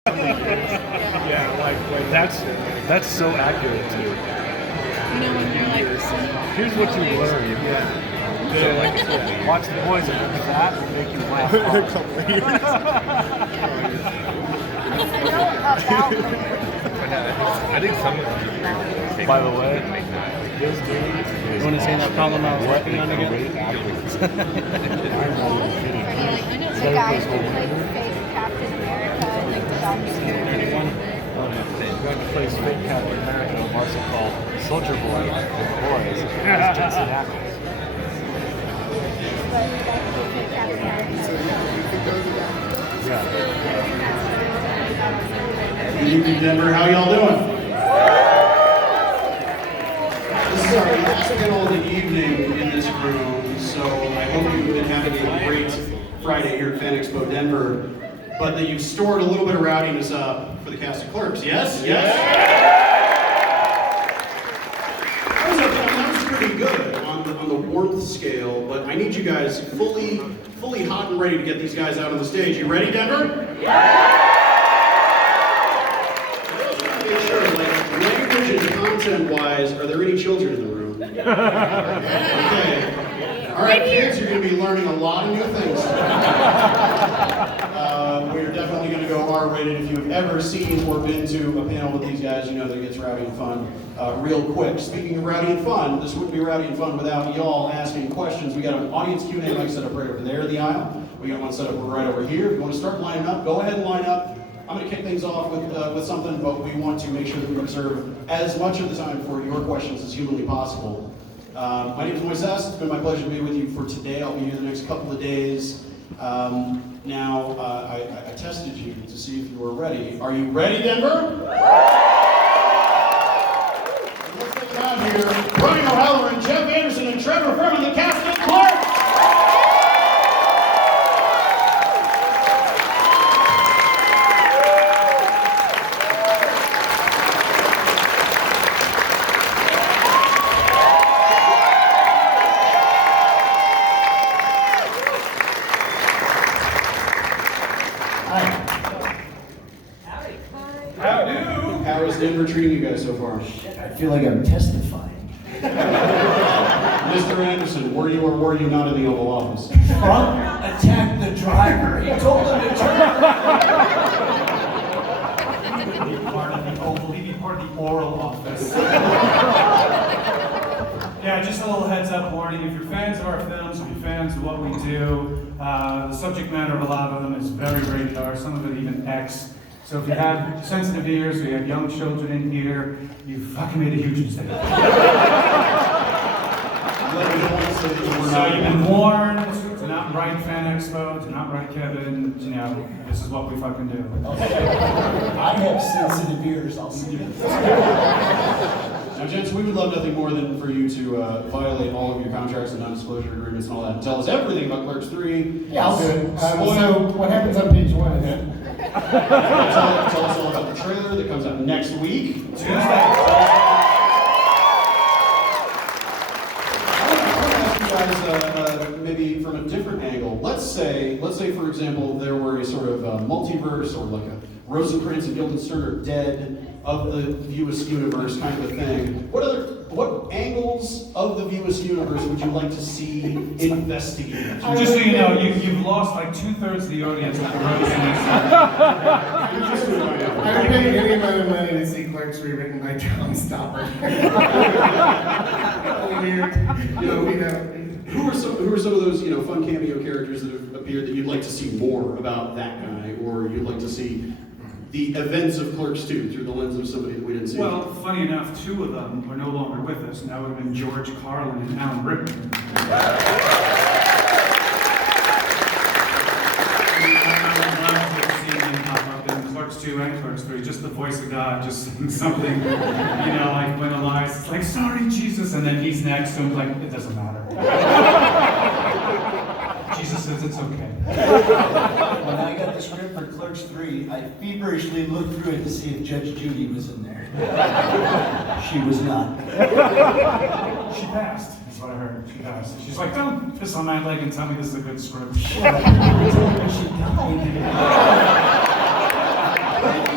Yeah, like that's so accurate too. You know, when you're like, Here's what you learn. Yeah. So like, watch the boys and that will make you laugh. In a couple of years. I think some of them. By the way, this dude is You want to say that problem I was what working on a again? great athlete. I know the guy who played fake Captain America, like the documentary. Going to play fake Captain America, what's it called? Soldier Boy with the boys. That's Jensen Ackles. But the guy who played fake Captain America. Yeah. Good evening, Denver. How y'all doing? This is our last panel of the evening in this room, so I hope you've been having a great Friday here at Fan Expo Denver, but that you've stored a little bit of rowdiness up for the cast of Clerks. Yes? Yes? That was pretty good on the warmth scale, but I need you guys fully hot and ready to get these guys out on the stage. You ready, Denver? Sure, like language and content-wise, are there any children in the room? Okay. All right, kids, you're going to be learning a lot of new things. We're definitely going to go R-rated. If you've ever seen or been to a panel with these guys, you know that it gets rowdy and fun real quick. Speaking of rowdy and fun, this wouldn't be rowdy and fun without y'all asking questions. We got an audience Q&A mic set up right over there in the aisle. We got one set up right over here. If you want to start lining up, go ahead and line up. I'm going to kick things off with something, but we want to make sure that we reserve as much of the time for your questions as humanly possible. My name is Moises. It's been my pleasure to be with you for today. I'll be here the next couple of days. Now, I tested you to see if you were ready. Are you ready, Denver? Let's take it out here. Brian O'Halloran, Jeff Anderson, and Trevor Fehrman, the cast of Clerks. How is Denver treating you guys so far? I feel like I'm testifying. Mr. Anderson, were you or were you not in the Oval Office? Trump attacked the driver. He told him to turn. He'd be part of the Oval, he'd be part of the oral office. Yeah, just a little heads up warning. If you're fans of our films, if you're fans of what we do, the subject matter of a lot of them is very rated R, some of it even X. So if you have sensitive ears or you have young children in here, you fucking made a huge mistake. So you've been warned to not write Fan Expo, to not write Kevin, you know, this is what we fucking do. I have sensitive ears, I'll see you. Now, gents, we would love nothing more than for you to violate all of your contracts and non-disclosure agreements and all that, and tell us everything about Clerks 3. Yeah, I'll do it. So, what happens on page 1? Tell us all about the trailer that comes out next week. Tuesday. Maybe from a different angle. Let's say, for example, there were a sort of multiverse or like a Rosencrantz and Guildenstern are dead of the View Askew universe kind of a thing. What angles of the View Askew universe would you like to see investigated? Just so you know, you've lost like 2/3 of the audience with the Rosencrantz. I would pay any amount of money to see Clerks rewritten by John Stopper. Weird. Who are some of those fun cameo characters that have appeared that you'd like to see more about that guy, or you'd like to see the events of Clerks 2 through the lens of somebody that we didn't see? Well, funny enough, 2 of them are no longer with us, and that would have been George Carlin and Alan Rickman. Clerks 2 and Clerks 3, just the voice of God, just saying something, like when Elias is like, sorry, Jesus, and then he's next to him, like, it doesn't matter. Jesus says it's okay. When I got the script for Clerks 3, I feverishly looked through it to see if Judge Judy was in there. She was not. She passed, is what I heard. She passed. She's like, don't piss on my leg and tell me this is a good script. She died.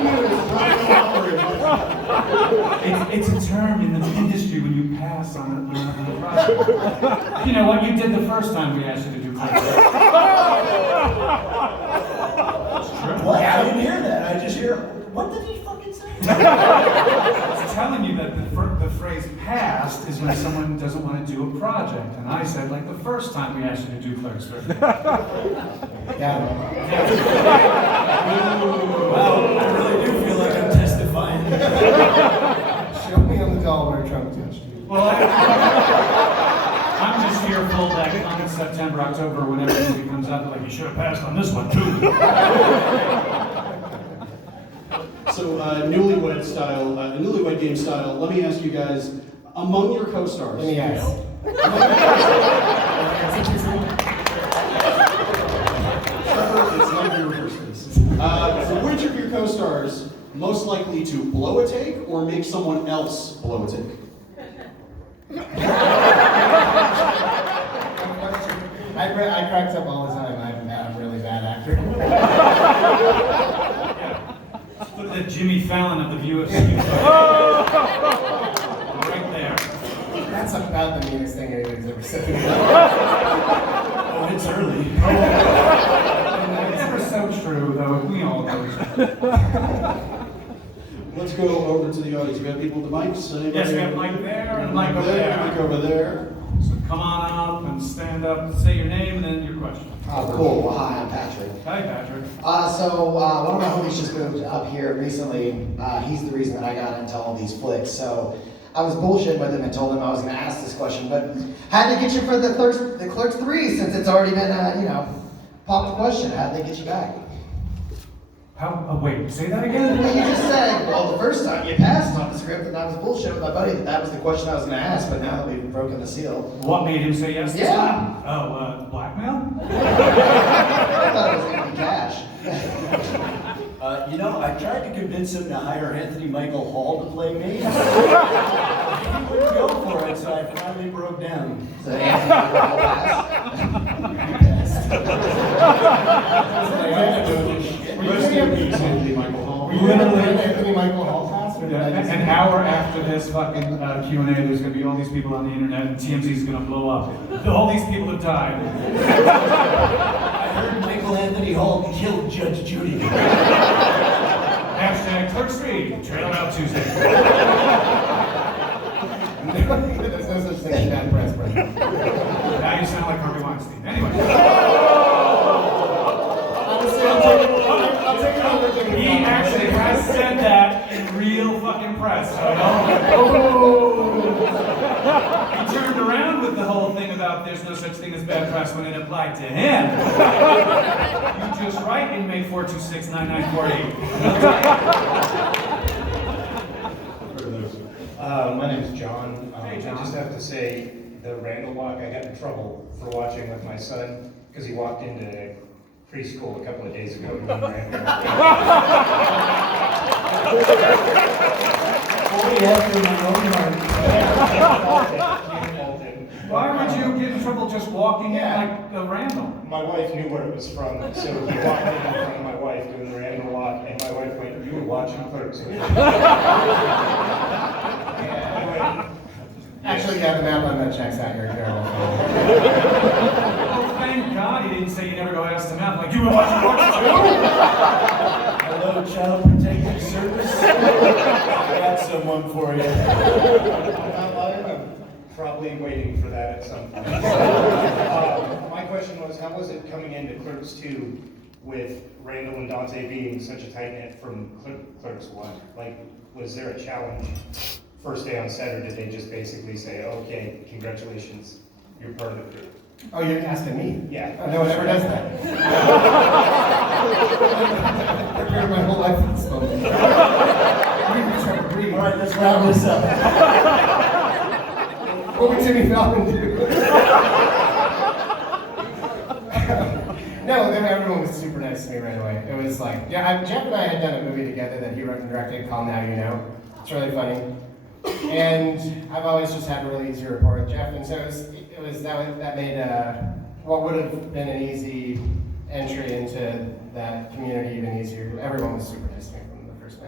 It's a term in the industry when you pass on a project. You know what you did the first time we asked you to do Clerks. What? I didn't hear that. I just hear, what did he fucking say? It's telling you that the phrase passed is when someone doesn't want to do a project. And I said, like the first time we asked you to do Clerks. Yeah. Wow, I really do feel like I'm testifying. Show me on the doll where Trump touched you. Well, I'm just fearful that come September, October, whenever the movie comes out, like you should have passed on this one too. So, newlywed game style, let me ask you guys, among your co-stars. Yes. It's none of your business. Which of your co-stars most likely to blow a take or make someone else blow a take? I cracked up all the time. I'm a really bad actor. Look at that Jimmy Fallon of the UFC. Right there. That's about the meanest thing anybody's ever said to me. Oh, it's early. It's never so true, though. We all know it's true. Let's go over to the audience. We got people with the mics. Anybody? Yes, we have Mike there and Mike over there. Mike over there. So come on up and stand up, say your name and then your question. Oh, cool. Well, hi, I'm Patrick. Hi, Patrick. One of my homies just moved up here recently. He's the reason that I got into all these flicks. So I was bullshitting with him and told him I was going to ask this question, but had to get you for the Clerks 3 since it's already been, popped the question. How'd they get you back? Wait, say that again? Well, you just said, well, the first time you passed on the script and I was bullshitting with my buddy that was the question I was going to ask, but now that we've broken the seal. What made him say yes this Yeah. time? Oh, blackmail? I thought it was going to be cash. I tried to convince him to hire Anthony Michael Hall to play me. He wouldn't go for it, so I finally broke down. So Anthony will pass. Anthony Michael Hall. Literally. Anthony Michael Hall pass? Or did I just- An hour after this fucking Q&A, there's going to be all these people on the internet and TMZ's going to blow up. All these people have died. I heard Michael Anthony Hall killed Judge Judy. Hashtag Clerks 3, trailer out Tuesday. There's no such thing as bad press, bro. Now you sound like Harvey Weinstein. Anyway. Honestly, I'll take it over to He actually has said that in real fucking press, so he turned around with the whole thing about there's no such thing as bad press when it applied to him. You just write inmate 4269948. My name's John. Hey, John. I just have to say, the Randall walk, I got in trouble for watching with my son because he walked into preschool a couple of days ago doing Randall. Why would you get in trouble just walking in like the Randall? My wife knew where it was from, so he walked in front of my wife doing the Randall walk, and my wife went, "You were watching Clerks." Actually, yeah, the map on that checks out. You're terrible. Oh, thank God he didn't say you never go ask him out. Like, you were watching Clerks too? Hello, Child Protective Service. I got someone for you. I'm probably waiting for that at some point. My question was, how was it coming into Clerks 2 with Randall and Dante being such a tight knit from Clerks 1? Like, was there a challenge first day on set, or did they just basically say, okay, congratulations, you're part of the crew? Oh, you're asking me? Yeah. Oh, no one ever does that. I prepared my whole life for this moment. All right, let's wrap this up. What would Jimmy Fallon do? No, then everyone was super nice to me right away. It was like, yeah, Jeff and I had done a movie together that he wrote and directed called Now You Know. It's really funny. And I've always just had a really easy rapport with Jeff, and so that made what would have been an easy entry into that community even easier. Everyone was super nice to me from the first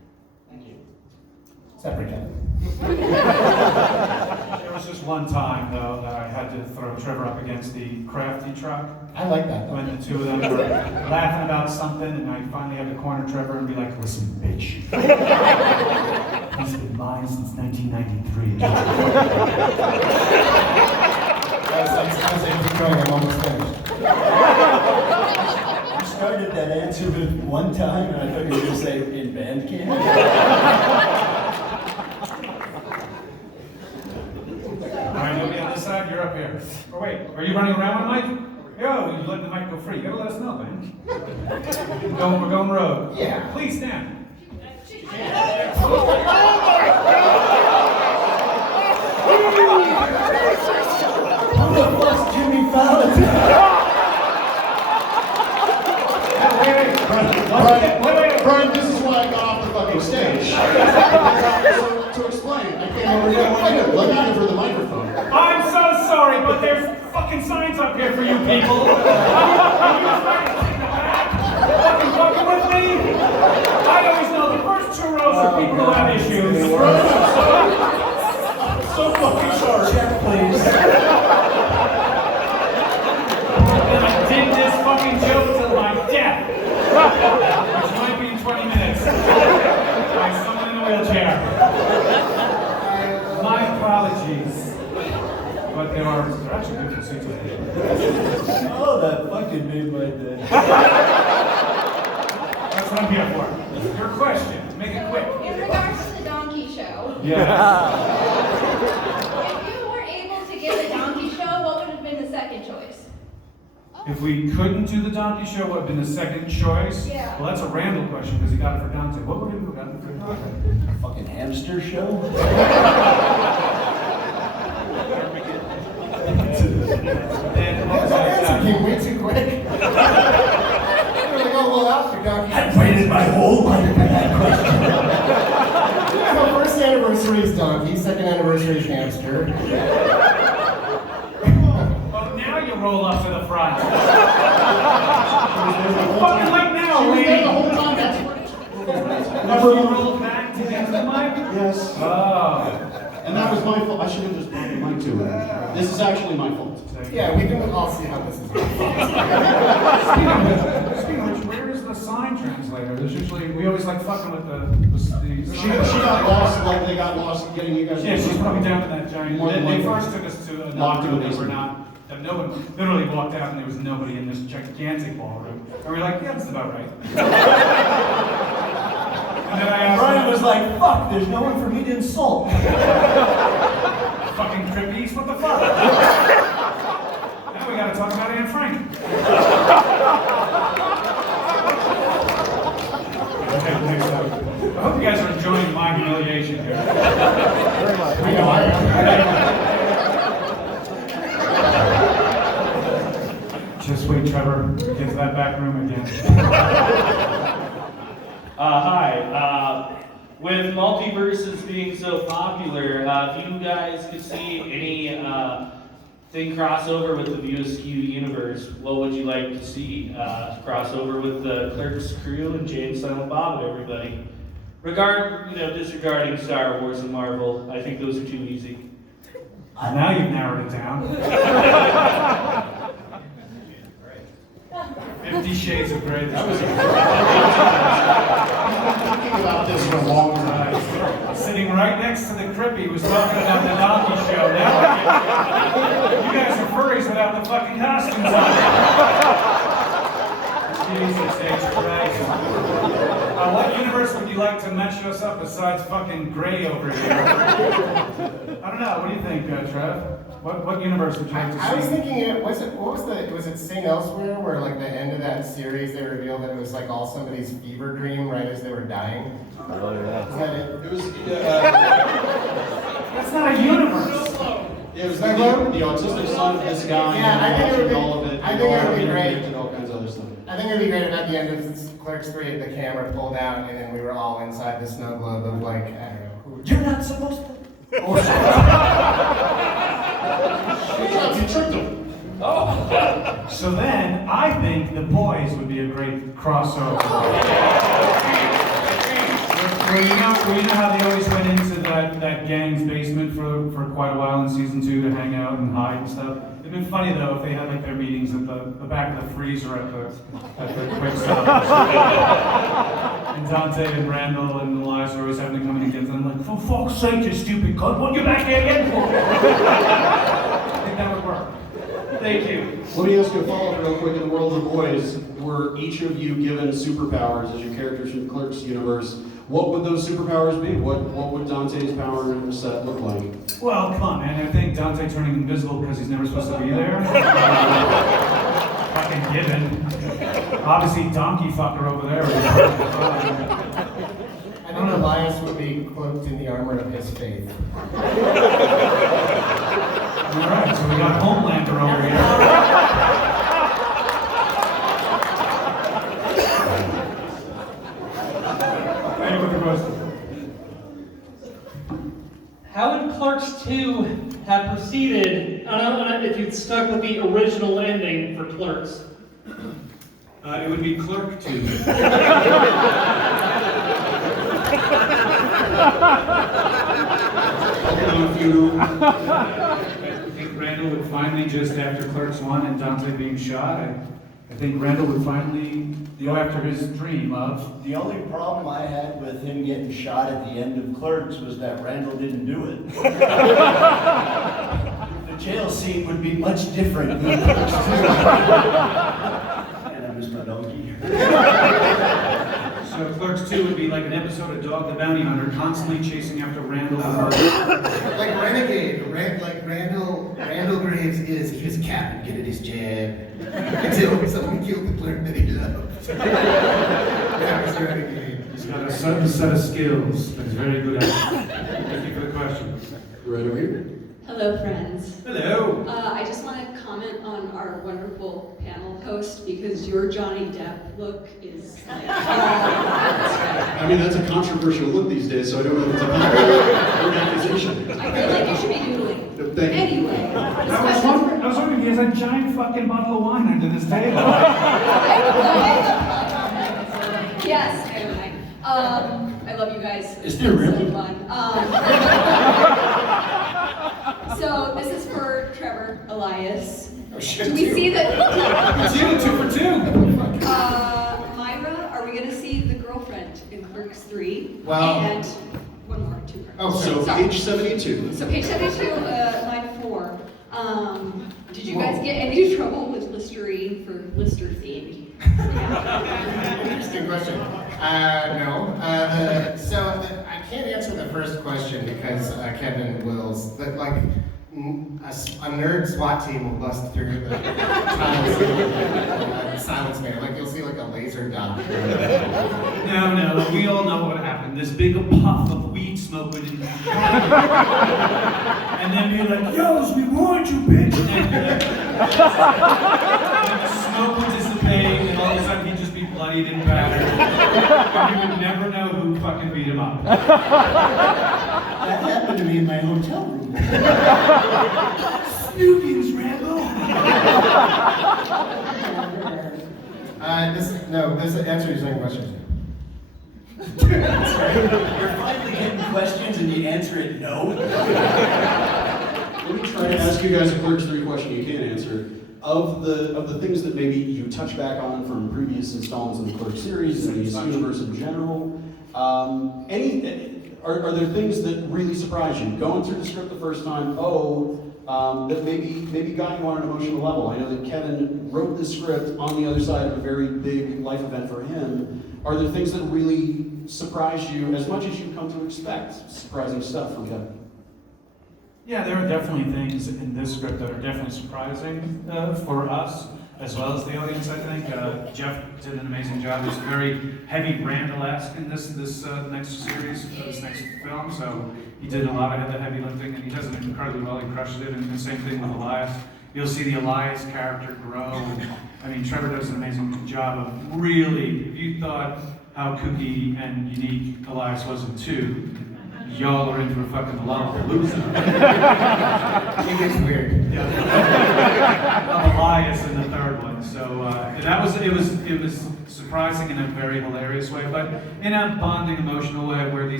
Separate Kevin. There was just one time, though, that I had to throw Trevor up against the crafty truck. I like that. When the two of them were laughing about something, and I finally had to corner Trevor and be like, listen, bitch. He's been mine since 1993. I was able to join, I'm almost finished. You started that answer with one time, and I thought you were going to say in band camp. All right, nobody on this side, you're up here. Oh, wait, are you running around with a mic? Yo, you let the mic go free. You gotta let us know, man. We're going rogue. Yeah. Please stand. Who the fuck's Jimmy Fallon? Brian, this is why I got off the fucking stage. So, to explain, I came over here. Let me give her the microphone. I'm so sorry, but there's fucking signs up here for you people. Are you trying to take the back? Fucking with me? I always know the first two rows are people who have issues. I'm so fucking sorry. Check, please. And I did this fucking joke till my death. Which might be in 20 minutes. By someone in a wheelchair. My apologies. But there are actually good seats over here. Oh, that fucking made my day. That's what I'm here for. Your question. Make it quick. In regards to the donkey show, Yeah. if you were able to give a donkey show, what would have been the second choice? If we couldn't do the donkey show, what would have been the second choice? Yeah. Well, that's a Randall question because he got it for Dante. What would we have gotten for Dante? Fucking hamster show? And what was That that? answer came way too quick. You were like, oh, well, after donkey. I've waited my whole life for that question. Well, first anniversary is donkey, second anniversary is hamster. Well, now you roll up to the front. Fucking like now, She was there lady. the whole time. Never rolled back to get to the mic? Yes. Oh. And that was my fault. I should have just brought the mic to her. This is actually my fault. Yeah, we can all see how this is going. Speaking of which, where is the sign translator? There's usually, we always like fucking with the She got lost, like they got lost getting you guys. Yeah, she's probably down in that giant. More than They likely. first took us to Locked another room in the that we're basement. not. That no one literally walked out and there was nobody in this gigantic ballroom. And we're like, yeah, that's about right. And then I asked Brian them, was like, fuck, there's no one for me to insult. fucking trippies, what the fuck? Now we gotta talk about Anne Frank. Okay, next up. I hope you guys are enjoying my humiliation here. Very much. I know, I am. Just wait, Trevor. Get to that back room again. Hi. With multiverses being so popular, if you guys could see any thing crossover with the View Askew universe, what would you like to see? Crossover with the Clerks crew and Jay and Silent Bob and everybody. Disregarding Star Wars and Marvel, I think those are too easy. Now you've narrowed it down. 50 Shades of Grey. That was thinking about this for a long time. Sitting right next to the Crippy was talking about the donkey show. Now, you guys are furries without the fucking costumes on. Jesus H. Christ. What universe would you like to match us up besides fucking Grey over here? I don't know. What do you think, Trev? What universe would you like to see? I was thinking, was it St. Elsewhere, where like the end of that series, they revealed that it was like all somebody's fever dream right as they were dying? Oh, yeah. Is that it? It was. That's not a universe. It was the autistic son of this guy. Yeah, I think it would be- all of it. I think it would be interconnected great. and all kinds of other stuff. I think it'd be great if at the end of Clerks 3, the camera pulled out and then we were all inside the snow globe of like, I don't know, who. You're not supposed to. Or You tricked him. So then, I think the boys would be a great crossover. Well, you know how they always went into that gang's basement for quite a while in season 2 to hang out and hide and stuff. It'd been funny though if they had like their meetings at the back of the freezer at the quick stop. And Dante and Randall and Elias are always having to come in and get them like, for fuck's sake, you stupid cunt, what are you back here again for? I think that would work. Thank you. Let me ask you a follow-up real quick. In the world of the boys, were each of you given superpowers as your characters from the Clerks universe? What would those superpowers be? What would Dante's power set look like? Well, come on, man. I think Dante turning invisible because he's never supposed to be there. Fucking given. Obviously, donkey fucker over there. I think Elias would be cloaked in the armor of his faith. Alright, so we got Homelander over here. Any other questions? How would Clerks 2 have proceeded if you'd stuck with the original ending for Clerks? It would be Clerk 2. I think Randall would finally, just after Clerks 1 and Dante being shot, I think Randall would finally go after his dream of... The only problem I had with him getting shot at the end of Clerks was that Randall didn't do it. The jail scene would be much different than Clerks 2. And I miss my donkey. So Clerks 2 would be like an episode of Dog the Bounty Hunter, constantly chasing after Randall. Like Renegade, like Randall Graves is, he was a captain, getting his jab. Until someone killed the clerk that he loved. That was Renegade. He's got a certain set of skills that he's very good at. Thank you for the question. Right over here. Hello, friends. Hello. I just want to comment on our wonderful panel host because your Johnny Depp look is like. I mean, that's a controversial look these days, so I don't know if it's a popular accusation. I feel like you should be doodling. Thank you. Anyway, I was wondering, he has a giant fucking bottle of wine under this table. Yes, anyway. I love you guys. Is there really? So fun. So this is for Trevor, Elias. Oh, shit, Do we see that? It's you, 2 for 2. Myra, are we going to see the girlfriend in Clerks 3? Well- And one more, 2. Oh, So sorry. page 72. So page 72, line 4. Did you guys get any trouble with Listerine for Lister themed? Interesting question. No. I can't answer the first question because Kevin wills. But like, a nerd SWAT team will bust through the tiles silence man. Like you'll see like a laser dot. No, we all know what happened. This big puff of weed smoke would and then be like, yo, we warned you, bitch. And the smoke would dissipate, and all of a sudden he'd just be bloodied and battered. And you would never know who fucking beat him up. That happened to me in my hotel room. Snoopings, Rambo. This answer your second question. That's right. You're finally getting questions and you answer it no. Let me try to ask you guys a Clerks 3 question you can't answer. Of the things that maybe you touch back on from previous installments in the Clerks series and the universe in general, are there things that really surprise you? Going through the script the first time, that maybe got you on an emotional level. I know that Kevin wrote the script on the other side of a very big life event for him. Are there things that really surprise you as much as you've come to expect? Surprising stuff from Kevin. Yeah, there are definitely things in this script that are definitely surprising for us, as well as the audience, I think. Jeff did an amazing job. It's very heavy Randall-esque in this next series, this next film, so he did a lot of the heavy lifting, and he does it incredibly well. He crushed it, and the same thing with Elias. You'll see the Elias character grow. I mean, Trevor does an amazing job of really, if you thought how kooky and unique Elias was in 2, y'all are in for a fucking Lollapalooza. It gets weird. Yeah. Elias in the 3rd one. So it was surprising in a very hilarious way, but in a bonding, emotional way where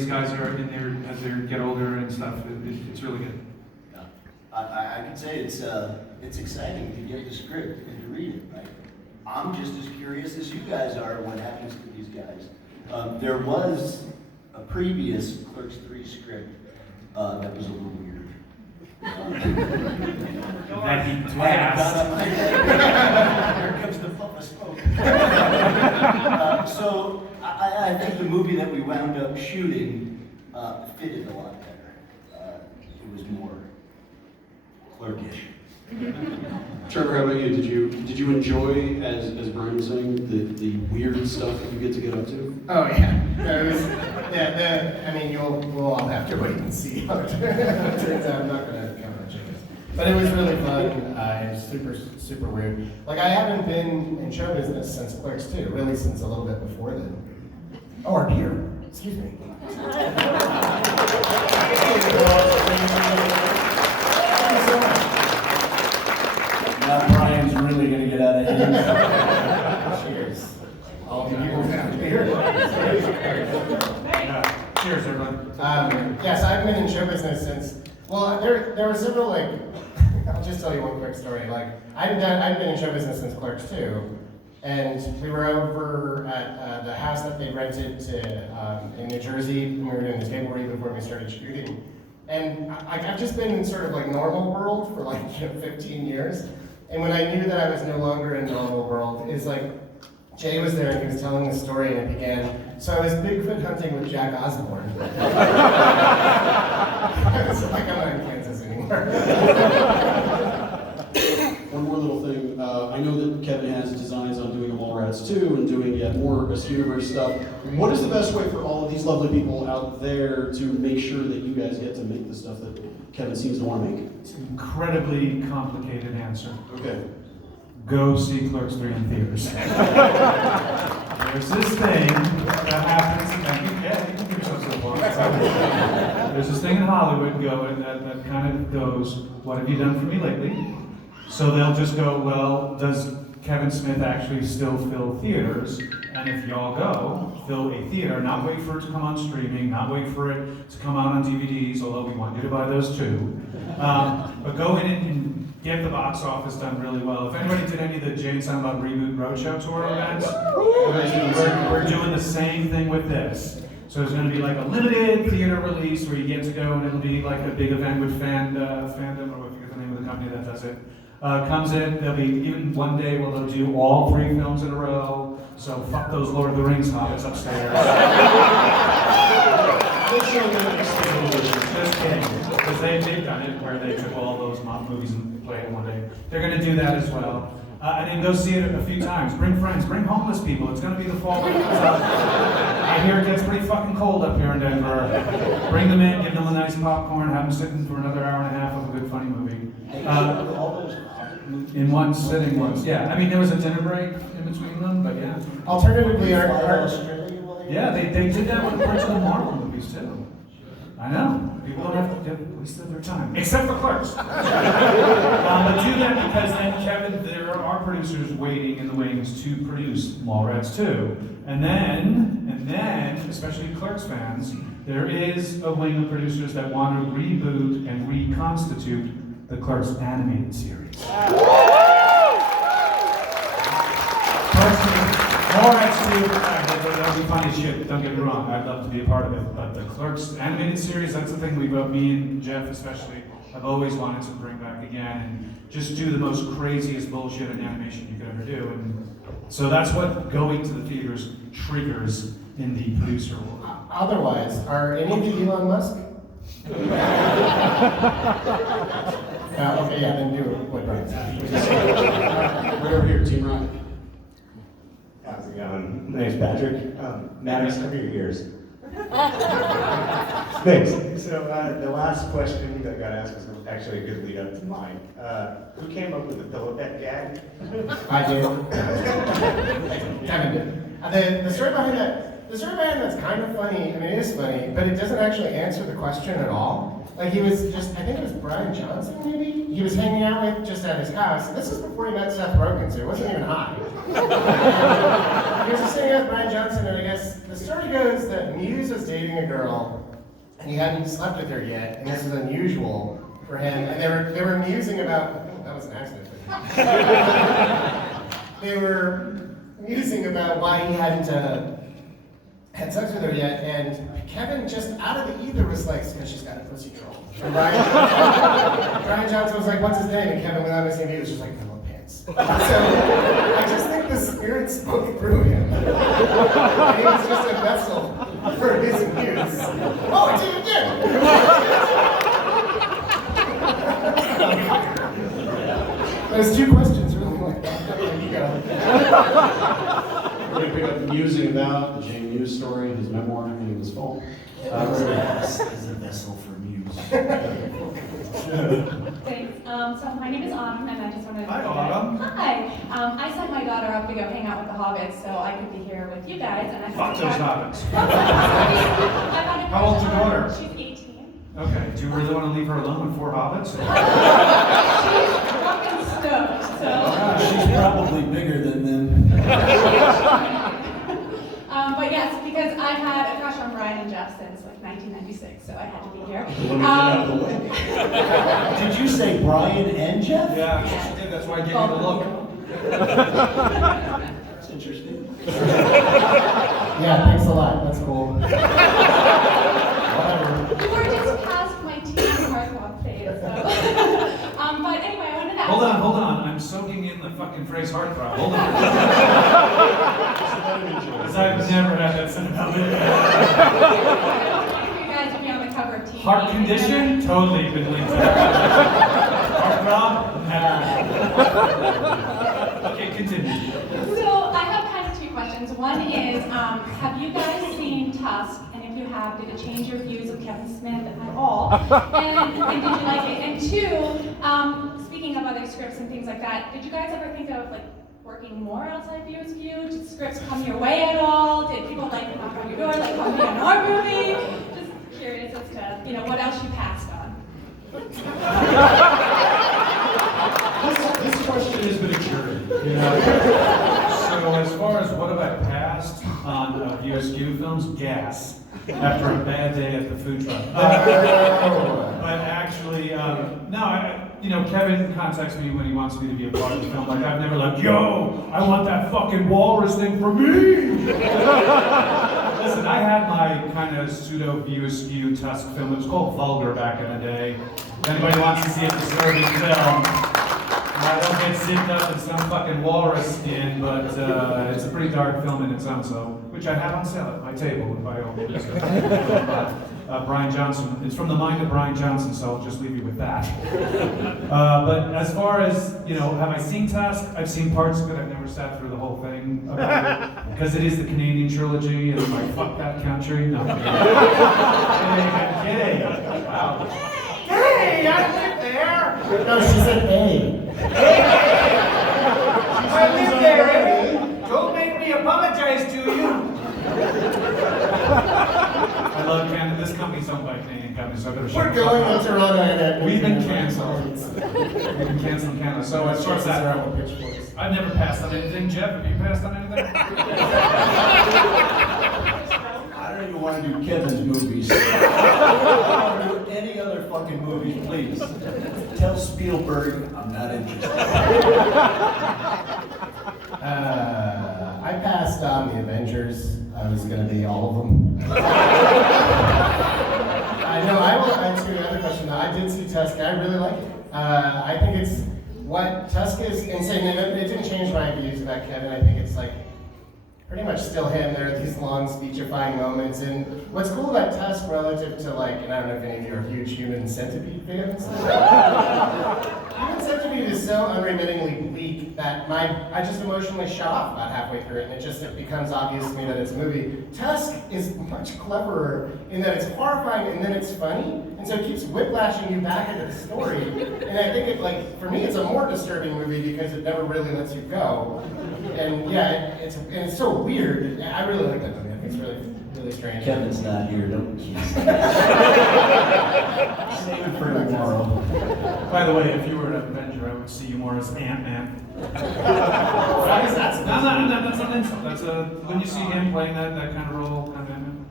as they get older and stuff. It's really good. Yeah. I can say it's exciting to get the script and to read it. Right? I'm just as curious as you guys are what happens to these guys. There was a previous Clerks 3 script that was a little weird. That he Here comes the puff of smoke. So I think the movie that we wound up shooting fitted a lot better. It was more clerkish. Trevor, how about you? Did you enjoy, as Brian was saying, the weird stuff that you get to get up to? Oh yeah, I mean, we'll all have to wait and see how it turns out. I'm not gonna count on chickens, but it was really fun. It was super weird. Like I haven't been in show business since Clerks 2, really since a little bit before then. Oh, our beer. Excuse me. Now Brian's really gonna get out of hand. Cheers. All the people have beer. Cheers, everyone. Yes, I haven't been in show business since. Well, there were several like. I'll just tell you one quick story. Like I've been in show business since Clerks 2, and we were over at the house that they rented in New Jersey, and we were doing the table read before we started shooting. And I've just been in sort of like normal world for like 15 years, and when I knew that I was no longer in normal world, is like Jay was there and he was telling the story, and it began. So I was Bigfoot hunting with Jack Osborne. It's like I'm not in Kansas anymore. One more little thing. I know that Kevin has designs on doing a Mallrats 2 and doing yet more EXPO Universe stuff. What is the best way for all of these lovely people out there to make sure that you guys get to make the stuff that Kevin seems to want to make? It's an incredibly complicated answer. Okay. Go see Clerks 3 in theaters. There's this thing that happens. You can give yourself some applause. There's this thing in Hollywood that kind of goes, "What have you done for me lately?" So they'll just go, "Well, does Kevin Smith actually still fill theaters? And if y'all go, fill a theater, not wait for it to come on streaming, not wait for it to come out on DVDs, although we want you to buy those too. But go in and get the box office done really well. If anybody did any of the Jay and Silent Bob Reboot Roadshow tour events, we're doing the same thing with this. So there's going to be like a limited theater release where you get to go, and it'll be like a big event with fandom, or I forget the name of the company that does it. Comes in, there'll be even one day where they'll do all 3 films in a row. So fuck those Lord of the Rings hobbits upstairs. Just kidding. Because they've done it where they took all those mob movies and played it one day. They're going to do that as well. And then go see it a few times. Bring friends, bring homeless people. It's going to be the fall. I hear it gets pretty fucking cold up here in Denver. Bring them in, give them a nice popcorn, have them sitting for another hour and a half of a good funny movie. In one sitting once, yeah. I mean, there was a dinner break in between them, but yeah. Alternatively, yeah, they did that with a bunch of the Marvel movies too. I know. People don't have to waste their time, except for Clerks. But do that because then, Kevin, there are producers waiting in the wings to produce Mallrats 2, and then, especially Clerks fans, there is a wing of producers that want to reboot and reconstitute the Clerks animated series. Mallrats 2, that'll be funny as shit, don't get me wrong, I'd love to be a part of it, but the Clerks animated series, that's the thing me and Jeff especially, have always wanted to bring back again, and just do the most craziest bullshit in animation you could ever do, and so that's what going to the theaters triggers in the producer world. Otherwise, are any of you Elon Musk? Okay, yeah, then do what Brian said. Right over here, Team Rocket. How's it going? My name's Patrick. Maddox, cover your ears. Thanks. So the last question that got asked was actually a good lead up to mine. Who came up with the pillow pet gag? I did. Kevin did. The story behind that's kind of funny. I mean, it is funny, but it doesn't actually answer the question at all. Like he was just, I think it was Brian Johnson maybe? He was hanging out with just at his house. And this was before he met Seth Rogen, so it wasn't even high. He was just hanging out with Brian Johnson, and I guess the story goes that Muse was dating a girl, and he hadn't slept with her yet, and this was unusual for him. And they were musing about. Oh, that was an accident. They were musing about why he hadn't had sex with her yet, and Kevin just out of the ether was like, "Because she's got a pussy troll." And Brian Johnson was like, "What's his name?" And Kevin, without missing a beat, was just like, "Pillow Pants." So I just think the spirit spoke through him. And he was just a vessel for his use. Oh, it did again! There's two questions really like that. There you go. We're going to pick up musing about the Jane Muse story, his memoir, and it was full. As a vessel for muse. Thanks. So my name is Autumn, and I just wanted to. Hi, Autumn. Hi. I sent my daughter up to go hang out with the hobbits, so I could be here with you guys. And I Fuck those hobbits. How old's your daughter? She's 18. Okay, do you really want to leave her alone with 4 hobbits? She's fucking stoked. So. She's probably bigger than them. But yes, because I've had a crush on Brian and Jeff since like 1996, so I had to be here. Let me get out of the way. Did you say Brian and Jeff? Yeah, she did. That's why I gave you the look. That's interesting. Yeah, thanks a lot. That's cool. Whatever. You were just past my teen heartthrob phase, so. But anyway, I wanted to ask. Hold on. I'm soaking in the fucking phrase heartthrob. Hold on. Because I've never had that said about me. You guys would be on the cover of TV. Heart condition? Totally been linked to that. Heartthrob? Okay, continue. So I have kind of 2 questions. One is, have you guys seen Tusk? And if you have, did it change your views of Kevin Smith at all? And did you like it? And 2, speaking of other scripts and things like that, did you guys ever think of like working more outside Viewers View? Did scripts come your way at all? Did people like knock on your door, like come be on our movie? Just curious as to what else you passed on. This question has been a jury. So as far as what have I passed on VSQ films, gas. After a bad day at the food truck. But actually, no, Kevin contacts me when he wants me to be a part of the film. Like, I've never like, yo, I want that fucking walrus thing for me! Listen, I had my kind of pseudo-VSQ Tusk film. It was called Vulgar back in the day. If anybody wants to see a disturbing film, I don't get zipped up in some fucking walrus skin, but it's a pretty dark film in its own, which I have on sale at my table, by all means. Brian Johnson. It's from the mind of Brian Johnson, so I'll just leave you with that. But as far as, have I seen Tusk? I've seen parts of it. I've never sat through the whole thing about it, because it is the Canadian trilogy, and I'm like, fuck that country. No, I'm kidding. Wow. Hey, I live there! No, she said hey. I live there, eh? Don't make me apologize to you. I love Canada. This company's owned by Canadian companies, so I better shut We're going to Toronto and we've been canceled. We've been canceled in Canada. So as far as that, I've never passed on anything. Jeff, have you passed on anything? I don't even want to do Kevin's movies. I don't want to do any other fucking movies, please. Tell Spielberg I'm not interested. I passed on the Avengers. I was going to be all of them. I know. I will answer your other question. I did see Tusk. I really like it. I think it's what Tusk is insane. It didn't change my views about Kevin. I think it's like pretty much still him. There are these long speechifying moments. And what's cool about Tusk relative to and I don't know if any of you are huge Human Centipede fans. Human Centipede is so unremittingly bleak that I just emotionally shut off about halfway through it, and it becomes obvious to me that it's a movie. Tusk is much cleverer in that it's horrifying and then it's funny, and so it keeps whiplashing you back into the story. And I think for me, it's a more disturbing movie because it never really lets you go. And yeah, it's so weird. I really like that movie. I think it's really strange. Kevin's not here, don't kiss. Save it for tomorrow. By the way, if you were an Avenger, I would see you more as Ant-Man. That's not an insult. That's when you see him playing that kind of role, kind of Ant-Man.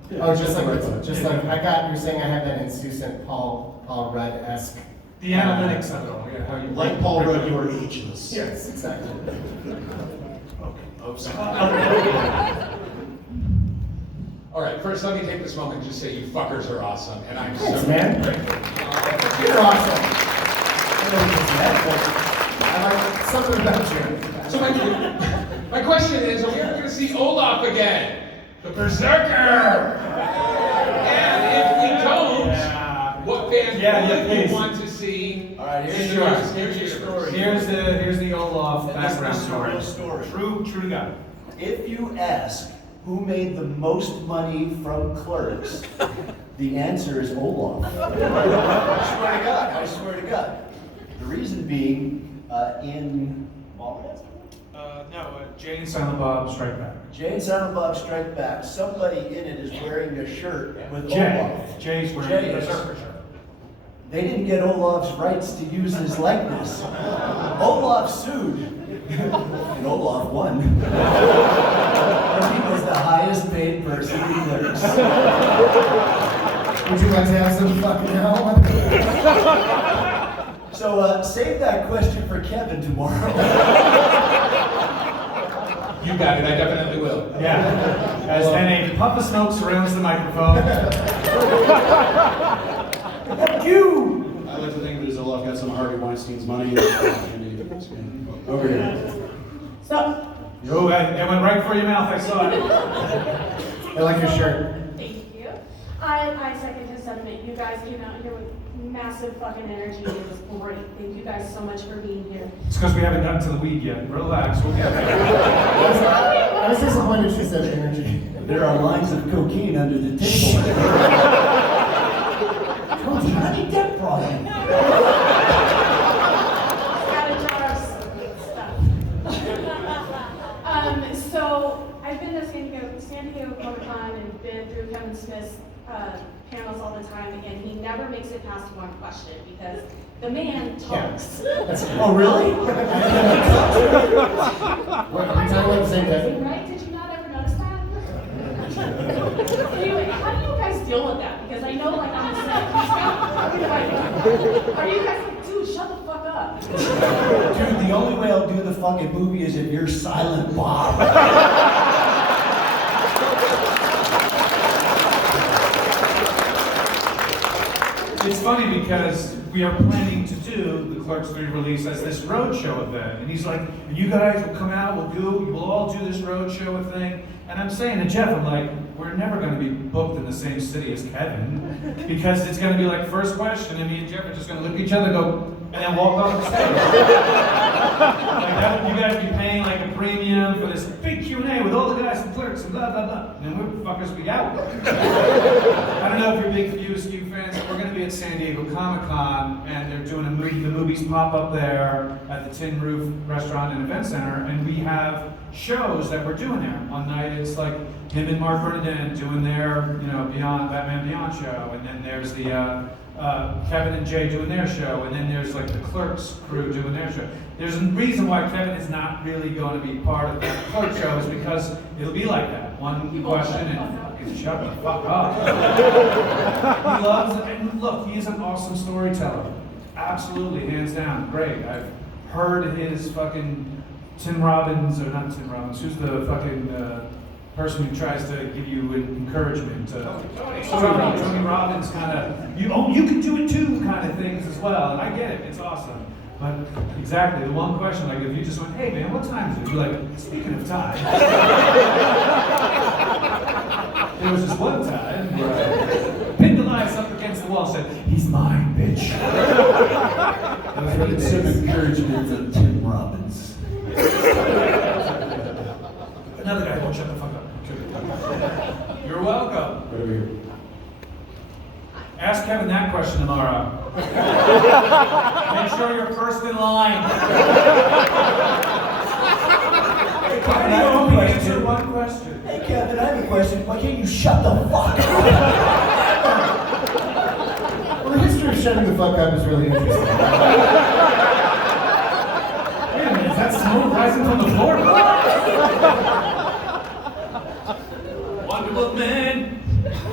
Oh, just like I got. You're saying I have that insouciant Paul Rudd-esque. The analytics of it all, yeah, how you Like Paul Rudd, you are ageless. Yes, exactly. Oh, sorry. All right, first let me take this moment and just say you fuckers are awesome, and I'm Thanks, so man. grateful. You're awesome. I don't know what I like something about you. So my question is, are we ever going to see Olaf again? The Berserker! And if we don't, what band would you want to see? All right, in here's your story. Here's the Olaf And this background is the real story. story. True guy. If you ask who made the most money from Clerks, the answer is Olaf. I swear to God. The reason being, in Jay and Silent Bob Strike Back. Jay and Silent Bob Strike Back, somebody in it is wearing a shirt with Olaf. Jay's wearing Jay a is. Berserker shirt. They didn't get Olaf's rights to use his likeness. Olaf sued, and Olaf won. He was the highest paid person in Clerks. Would you like to have some fucking help? So save that question for Kevin tomorrow. You got it, I definitely will. Yeah. And a puff of smoke surrounds the microphone. You! I like to think of it as Olaf got some of Harvey Weinstein's money. Over here. Stop. Oh, it went right for your mouth, I saw it. I like your shirt. Thank you. I second his sentiment. You guys came out here with massive fucking energy. It was great. Thank you guys so much for being here. It's because we haven't gotten to the weed yet. Relax, we'll get there. I was disappointed she said energy. There are lines of cocaine under the table. Johnny Depp brought him. So I've been to San Diego Comic-Con and been through Kevin Smith's panels all the time, and he never makes it past one question because the man talks. Oh, really? What, are we talking about the same thing? Right? Did you not ever notice that? Anyway, how do you guys deal with that? Because I know, like, on the set, are you guys like, dude, shut the fuck up? Dude, the only way I'll do the fucking movie is if you're Silent Bob. It's funny because we are planning to do the Clerks 3 release as this roadshow event. And he's like, and you guys will come out, we'll all do this roadshow thing. And I'm saying to Jeff, I'm like, we're never going to be booked in the same city as Kevin. Because it's going to be like, first question, and me and Jeff are just going to look at each other and go, and then walk off the stage. Like that, you guys be paying like a premium for this big Q&A with all the guys from Clerks and blah, blah, blah. And then where the fuck is we out? I don't know if you're big View Askew fans, but we're going to be at San Diego Comic-Con, and they're doing a movie, the movies pop up there at the Tin Roof Restaurant and Event Center, and we have shows that we're doing there. One night it's like him and Mark Bernardin doing their, Batman Beyond show, and then there's the Kevin and Jay doing their show, and then there's like the Clerks crew doing their show. There's a reason why Kevin is not really going to be part of that Clerks show is because it'll be like that. One question and fucking shut the fuck up. He loves it, and look, he's an awesome storyteller. Absolutely, hands down, great. I've heard his fucking Tim Robbins, or not Tim Robbins, who's the fucking person who tries to give you encouragement. Tony Robbins kind of, you can do it too kind of things as well, and I get it, it's awesome. But exactly, the one question, like if you just went, hey man, what time is it? You're like, speaking of time. There was this one time where I pinned Elias up against the wall and said, he's mine, bitch. That was really Some encouragement from Tim Robbins. Another guy won't shut the fuck up. You're welcome. Right over here. Ask Kevin that question tomorrow. Make sure you're first in line. Hey, Kevin, Why I do you have a only question. answer one question? Hey, Kevin, I have a question. Why can't you shut the fuck up? Well, the history of shutting the fuck up is really interesting. Wait a minute, is that smoke rising from the floor? Wonderful man.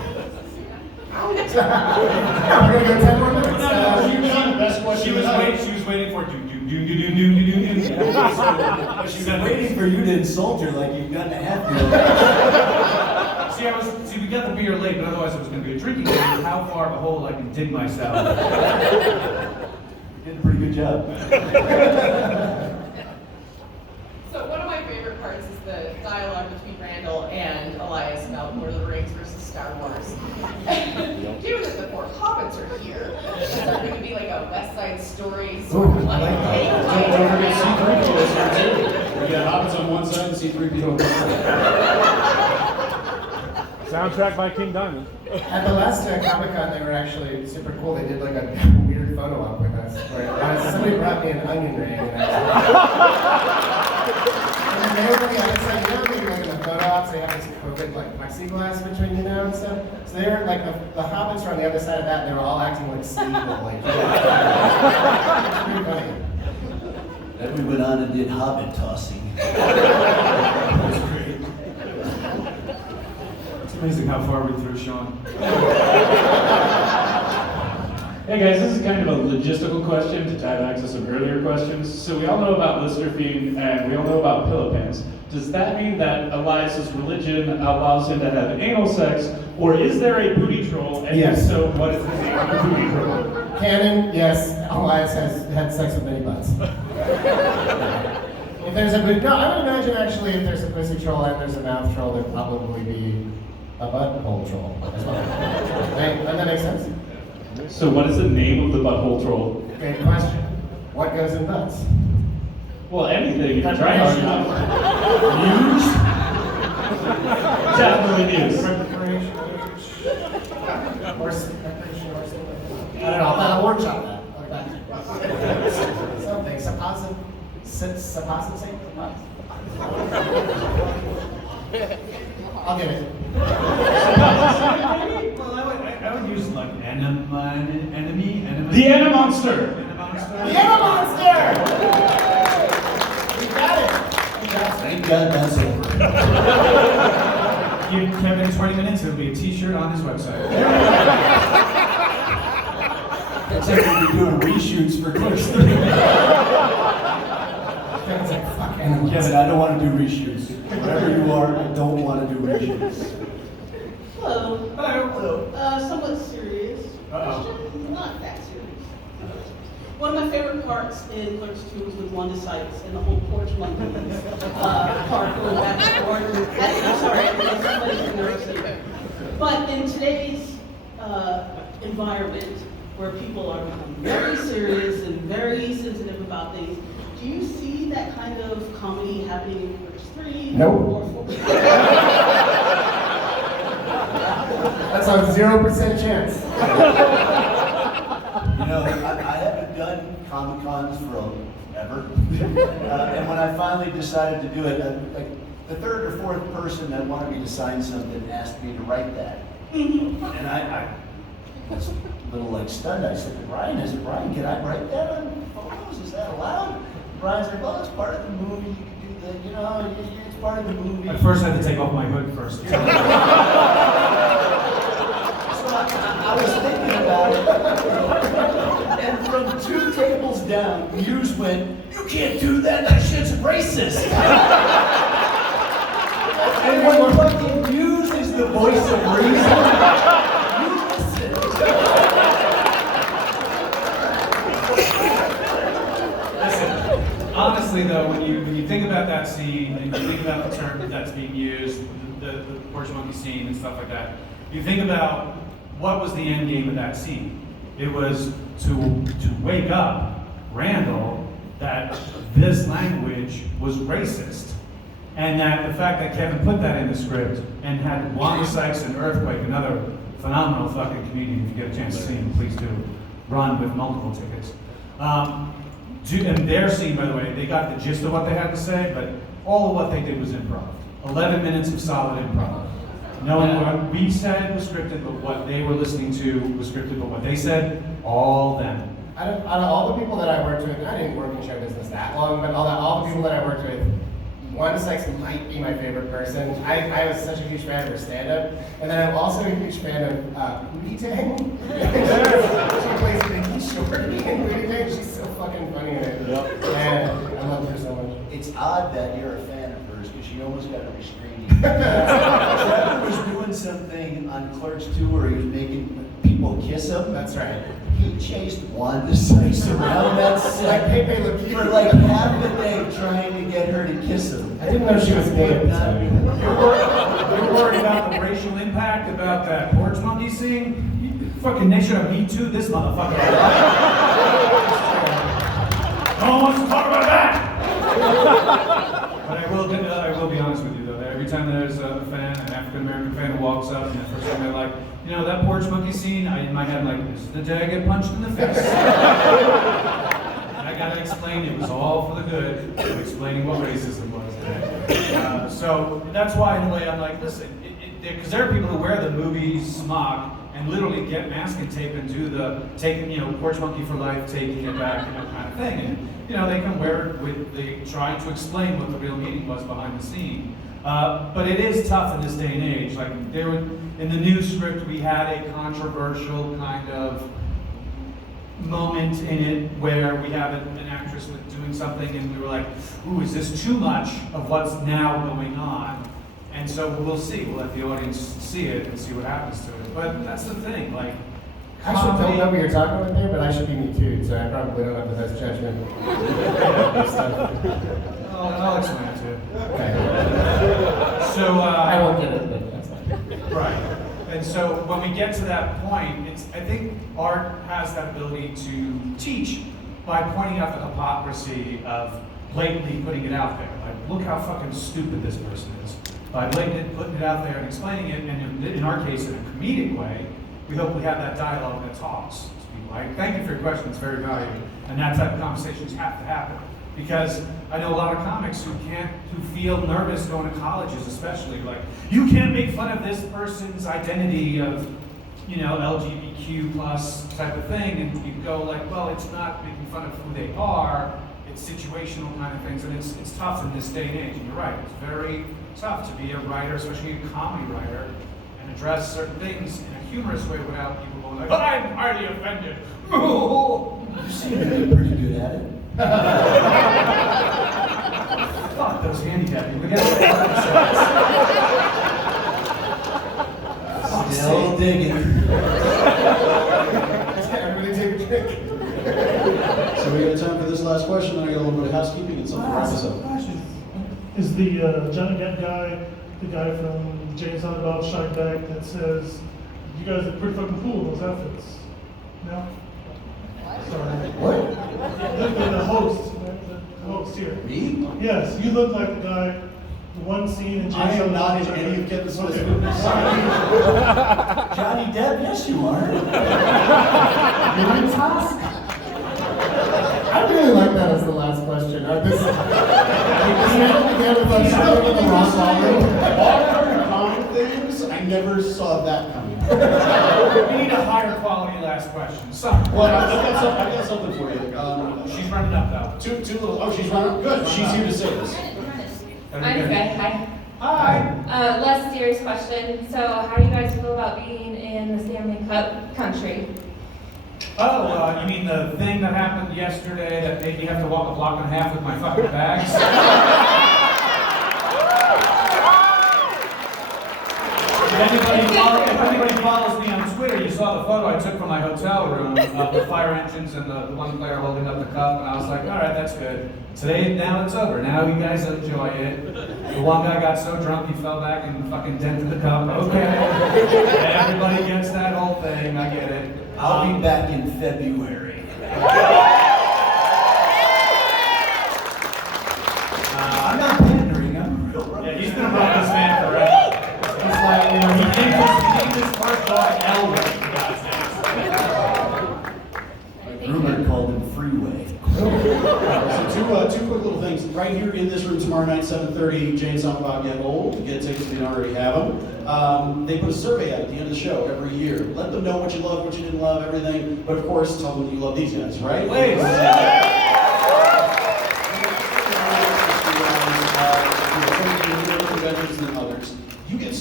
We're gonna go 10 more minutes. She was waiting for do. She's waiting for you to insult her like you've gotten a half meal. See, we got the beer late, but otherwise it was going to be a drinking game. How far of a hole I can dig myself. You did a pretty good job. So one of my favorite parts is the dialogue between Randall and Elias about Lord of the Rings versus Star Wars. Given that the four hobbits are here, is there going to be like a West Side Story sort of like Don't forget C-3PO is here too. We got hobbits on one side and C-3PO on the other. Soundtrack by King Diamond. At the last Comic-Con, they were actually super cool. They did like a weird photo op with us. Where somebody brought me an onion ring. And they were like, it's like, you know, maybe like in the photo ops, they have this COVID like plexiglass between you now and stuff. So they were like, the hobbits were on the other side of that, and they were all acting like Steve, like, it's pretty funny. Then we went on and did hobbit tossing. It's amazing how far we threw Sean. Hey guys, this is kind of a logistical question to tie back to some earlier questions. So we all know about Listerine and we all know about pillow pants. Does that mean that Elias's religion allows him to have anal sex, or is there a booty troll? And Yes. if so, what is the name of the booty troll? Canon, yes, Elias has had sex with many butts. If there's a booty, no, I would imagine actually if there's a pussy troll and there's a mouth troll, there'd probably be a butthole troll as well. Right? Doesn't that make sense? So what is the name of the butthole troll? Great question. What goes in butts? Well, anything, if you try hard enough. News? Definitely news. I don't know, I'll workshop that. Something, suppository? I'll give it. Well, I would use like enemy. The Anamonster! The Anamonster! We got it! Thank God that's over. Give Kevin 20 minutes, it'll be a t-shirt on his website. Except we'll be doing reshoots for Clerks 3. Kevin's like, fuck animals. Kevin, I don't want to do reshoots. Wherever you are, I don't want to do reshoots. Hello. Hello. Somewhat serious question, not that serious. One of my favorite parts in Clerks 2 was with Wanda Sykes and the whole porch monkey part going back and forth. I'm sorry, somebody's nervous. But in today's environment, where people are becoming very serious and very sensitive about things, do you see that kind of comedy happening in Clerks 3? Nope. Or 4? That's a 0% chance. You know, I haven't done Comic-Cons forever. And when I finally decided to do it, like the third or fourth person that wanted me to sign something asked me to write that. And I was a little like stunned. I said to Brian, can I write that on photos? Is that allowed? Brian said, well, it's part of the movie. You can do that, you know, it's part of the movie. At first I had to take off my hood first. So I was thinking about it. And from 2 tables down, Muse went, you can't do that, that shit's racist. And when fucking Muse is the voice of reason, you listen. Honestly, though, when you think about that scene and you think about the term that's being used, the porch monkey scene and stuff like that, you think about what was the end game of that scene. It was to wake up Randall that this language was racist, and that the fact that Kevin put that in the script and had Wanda Sykes and Earthquake, another phenomenal fucking comedian. If you get a chance to see him, please do. Run with multiple tickets. And their scene, by the way, they got the gist of what they had to say, but all of what they did was improv. 11 minutes of solid improv. Knowing what we said was scripted, but what they were listening to was scripted, but what they said, all them. Out of all the people that I worked with, I didn't work in show business that long, but all the people that I worked with, Wanda Sykes might be my favorite person. I was such a huge fan of her stand-up, and then I'm also a huge fan of Pootie Tang. She plays Vicky Shorty in Pootie Tang. She's so fucking funny in it. Yep. And I love her so much. It's odd that you're a fan of hers because she almost got a restraining. Trevor was doing something on Clerks 2 where he was making people kiss him. That's right. He chased Wanda Sykes around that set for like half a day trying to get her to kiss him. I didn't know she was gay at the time. You're worried about the racial impact about that porch monkey scene? Fucking nation of Me Too, this motherfucker. No one wants to talk about that! But I will be honest with you though. Every time there's a fan, an African American fan who walks up, and the first time they're like, you know, that porch monkey scene, in my head, I'm like, this is the day I get punched in the face. And I gotta explain it was all for the good of explaining what racism was. So that's why, in a way, I'm like, listen, because there are people who wear the movie smock and literally get masking tape and do the porch monkey for life, taking it back, kind of thing. And they can wear it with trying to explain what the real meaning was behind the scene. But it is tough in this day and age. Like in the new script, we had a controversial kind of moment in it where we have an actress doing something, and we were like, "Ooh, is this too much of what's now going on?" And so we'll see. We'll let the audience see it and see what happens to it. But that's the thing, like. I should don't know what you're talking about there, but I should be Me Too, so I probably don't have the best judgment. I'll explain it to you. Okay. So I won't get it, but that's fine. Right. And so when we get to that point, I think art has that ability to teach by pointing out the hypocrisy of blatantly putting it out there. Like, look how fucking stupid this person is. By blatantly putting it out there and explaining it, and in our case, in a comedic way, we hope we have that dialogue that talks to people. Thank you for your question, it's very valuable. And that type of conversations have to happen. Because I know a lot of comics who feel nervous going to colleges, especially, like, you can't make fun of this person's identity of, LGBTQ plus type of thing, and you go like, well, it's not making fun of who they are, it's situational kind of things, and it's tough in this day and age, and you're right, it's very tough to be a writer, especially a comedy writer, and address certain things in a humorous way without people going like, I'm highly offended. You seem to be pretty good at it. Fuck those handicapped people. We got Still digging. Everybody take a drink. So we got time for this last question, then I got a little bit of housekeeping and something to wrap us up. Is the Johnny Depp guy, the guy from James Bond about Shine Back that says, you guys are pretty fucking cool in those outfits? No? Sorry. What? The host, the host here. Me? Yes, you look like the guy, the one scene in James I am Bond. not in any of Kevin Smith's Okay. movies. Johnny Depp, yes you are. You're in Tusk. I really like that as the last question. This man began with like something in the wrong volume. All common things, I never saw that coming. We need a higher quality last question. Sorry. Well, I got something for you. She's running up though. Two little. Oh, she's running up. Good. She's here to say this. I'm good. Hi. Hi. Less serious question. So, how do you guys feel about being in the Stanley Cup country? Oh, you mean the thing that happened yesterday that made me have to walk a block and a half with my fucking bags? If anybody follows me on Twitter, you saw the photo I took from my hotel room of the fire engines and the one player holding up the cup, and I was like, all right, that's good. Today, now it's over. Now you guys enjoy it. The one guy got so drunk he fell back and fucking dented the cup. Okay. Everybody gets that whole thing. I get it. I'll be back in February. I'm not pandering, I'm a real rock. Yeah, he's been a Broncos fan forever. It's like, he named his first dog Elwood, for God's sakes. Rumor called him Freeway. So two quick little things. Right here in this room tomorrow night, 7:30, Jay and Silent Bob Get Old. Get tickets if you don't already have them. They put a survey out at the end of the show every year. Let them know what you loved, what you didn't love, everything. But of course, tell them you love these guys, right? Please.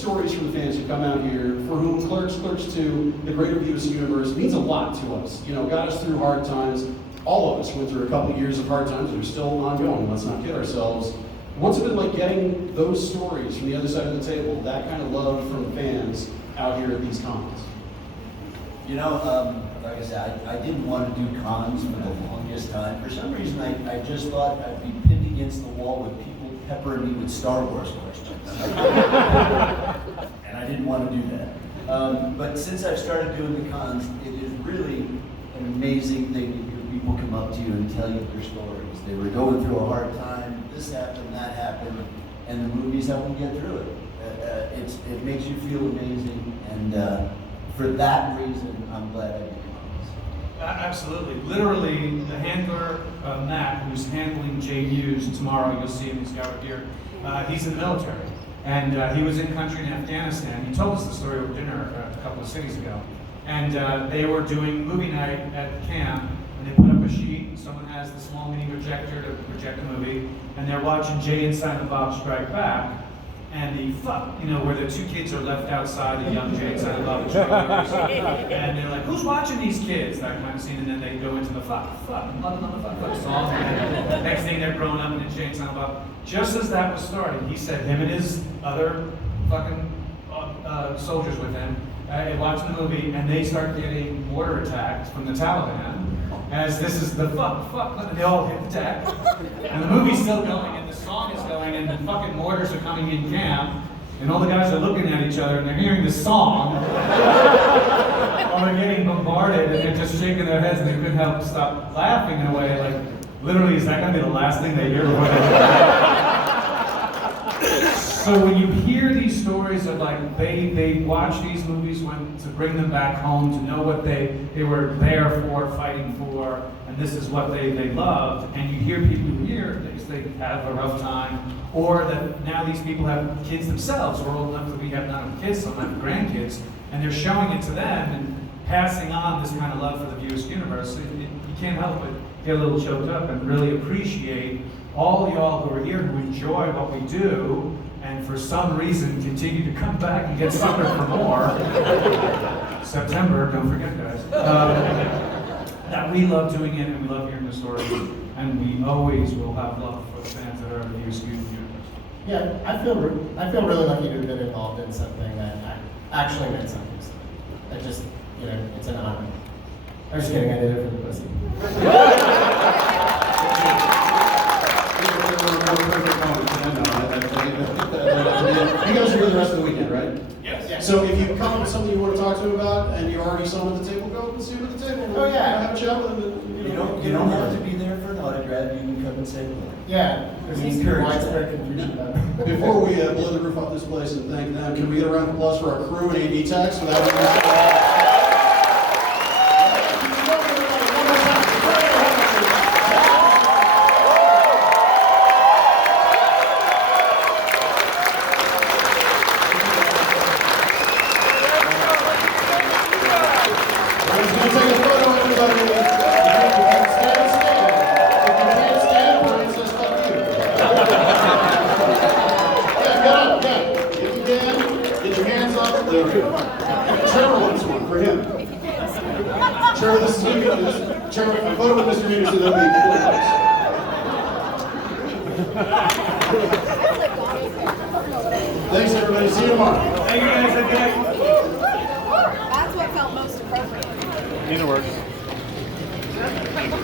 stories from the fans who come out here, for whom Clerks, Clerks 2, the greater Views universe means a lot to us. You know, got us through hard times. All of us went through a couple years of hard times that are still ongoing, let's not kid ourselves. What's it been like getting those stories from the other side of the table, that kind of love from fans out here at these cons? You know, like I said, I didn't want to do cons for the longest time. For some reason, I just thought I'd be pinned against the wall with people peppering me with Star Wars questions. And I didn't want to do that. But since I've started doing the cons, it is really an amazing thing to hear people come up to you and tell you their stories. They were going through a hard time, this happened, that happened, and the movies help them get through it. It makes you feel amazing, and for that reason, I'm glad I did cons. Absolutely. Literally, the handler, Matt, who's handling Jay Hughes tomorrow, you'll see him, he's got it here. He's in the military, and he was in country in Afghanistan. He told us the story over dinner a couple of cities ago. And they were doing movie night at the camp, and they put up a sheet, and someone has the small mini projector to project the movie, and they're watching Jay and Silent Bob Strike Back. And where the two kids are left outside, the young Jay and Silent Bob trailers, and they're like, who's watching these kids? That kind of scene, and then they go into the fuck, and loving on the fuck song, and next thing they're growing up and it's Jay and Silent Bob. Just as that was starting, he said him and his other fucking soldiers with him, watching the movie, and they start getting mortar attacked from the Taliban. As this is the fuck, and they all hit the deck. And the movie's still going, and the song is going, and the fucking mortars are coming in camp, and all the guys are looking at each other, and they're hearing the song, while they're getting bombarded, and they're just shaking their heads, and they couldn't help stop laughing in a way, like, literally, is that gonna be the last thing they hear before they So when you hear these stories of like, they watch these movies to bring them back home, to know what they were there for, fighting for, and this is what they loved, and you hear people who hear they have a rough time, or that now these people have kids themselves, we're old enough that we have not have kids, some have grandkids, and they're showing it to them and passing on this kind of love for the Views universe. You can't help but get a little choked up and really appreciate all y'all who are here who enjoy what we do, and for some reason continue to come back and get suckered for more. September, don't forget, guys. That we love doing it, and we love hearing the stories, and we always will have love for the fans that are in the Views universe. Yeah, I feel really lucky to have been involved in something that actually meant something to me. I just, it's an honor. I'm just kidding, I did it for the pussy. You guys are here the rest of the weekend, right? Yes. So if you come up with something you want to talk to him about and you're already someone at the table, go and see him at the table. Oh, yeah. Have a chat with him. You don't have to be there for an autograph, you can come and say hello. Yeah, there's widespread confusion about it. Before we blow the roof off this place and thank them, can we get a round of applause for our crew and AD techs without Trevor wants one for him. Trevor, this is going to be Trevor, a photo with Mr. Anderson, that'll be Thanks, everybody. See you tomorrow. Thank you guys again. That's what felt most appropriate. Either works.